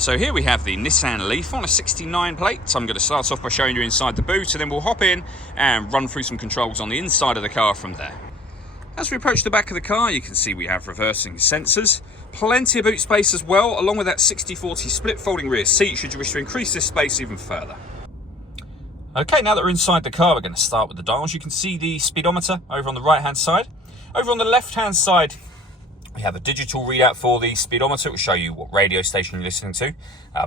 So here we have the Nissan Leaf on a 69 plate. So I'm going to start off by showing you inside the boot, and then we'll hop in and run through some controls on the inside of the car from there. As we approach the back of the car, you can see we have reversing sensors, plenty of boot space as well, along with that 60/40 split folding rear seat should you wish to increase this space even further. Okay, now that we're inside the car, we're going to start with the dials. You can see the speedometer over on the right hand side. Over on the left hand side, we have a digital readout for the speedometer. It will show you what radio station you're listening to.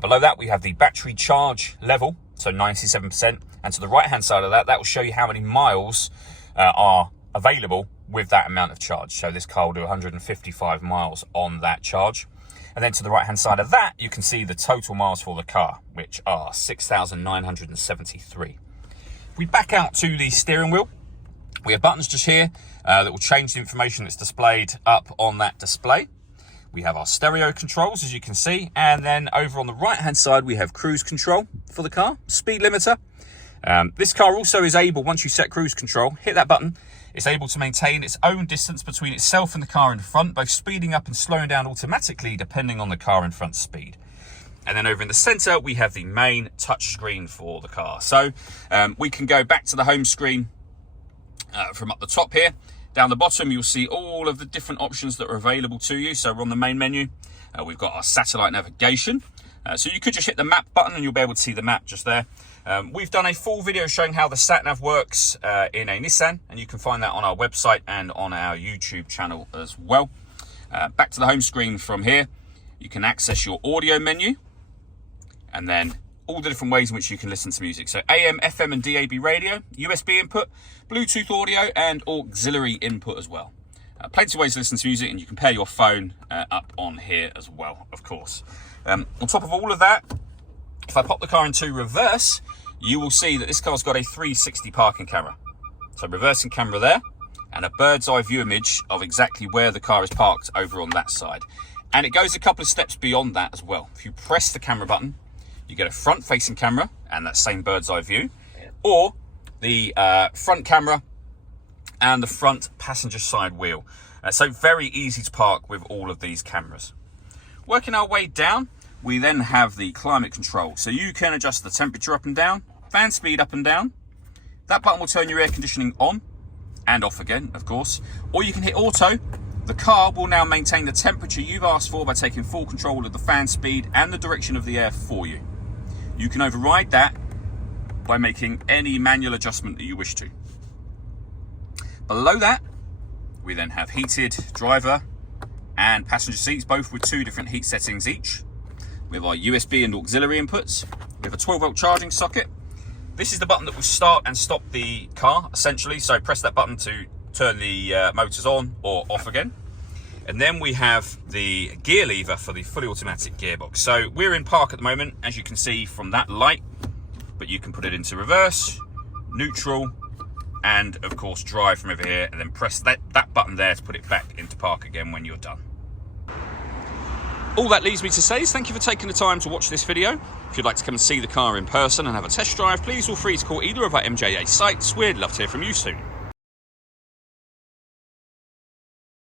Below that, we have the battery charge level, so 97%. And to the right-hand side of that, that will show you how many miles are available with that amount of charge. So this car will do 155 miles on that charge. And then to the right-hand side of that, you can see the total miles for the car, which are 6,973. If we back out to the steering wheel, we have buttons just here that will change the information that's displayed up on that display. We have our stereo controls, as you can see, and then over on the right hand side we have cruise control for the car, speed limiter. This car also is able, once you set cruise control, hit that button, it's able to maintain its own distance between itself and the car in front, both speeding up and slowing down automatically depending on the car in front's speed. And then over in the center we have the main touch screen for the car. So we can go back to the home screen from up the top here. Down the bottom, you'll see all of the different options that are available to you. So we're on the main menu. We've got our satellite navigation. So you could just hit the map button and you'll be able to see the map just there. We've done a full video showing how the sat-nav works in a Nissan, and you can find that on our website and on our YouTube channel as well. Back to the home screen from here, you can access your audio menu, and then all the different ways in which you can listen to music. So AM, FM and DAB radio, USB input, Bluetooth audio and auxiliary input as well. Plenty of ways to listen to music, and you can pair your phone up on here as well, of course. On top of all of that, if I pop the car into reverse, you will see that this car's got a 360 parking camera. So reversing camera there, and a bird's eye view image of exactly where the car is parked over on that side. And it goes a couple of steps beyond that as well. If you press the camera button, you get a front-facing camera and that same bird's eye view, or the front camera and the front passenger side wheel. So very easy to park with all of these cameras. Working our way down, we then have the climate control. So you can adjust the temperature up and down, fan speed up and down. That button will turn your air conditioning on and off again, of course. Or you can hit auto. The car will now maintain the temperature you've asked for by taking full control of the fan speed and the direction of the air for you. You can override that by making any manual adjustment that you wish to. Below that, we then have heated driver and passenger seats, both with 2 different heat settings each. We have our USB and auxiliary inputs. We have a 12-volt charging socket. This is the button that will start and stop the car, essentially. So press that button to turn the motors on or off again. And then we have the gear lever for the fully automatic gearbox. So we're in park at the moment, as you can see from that light, but you can put it into reverse, neutral, and of course drive from over here, and then press that button there to put it back into park again when you're done. All that leaves me to say is thank you for taking the time to watch this video. If you'd like to come and see the car in person and have a test drive, please feel free to call either of our MJA sites. We'd love to hear from you soon.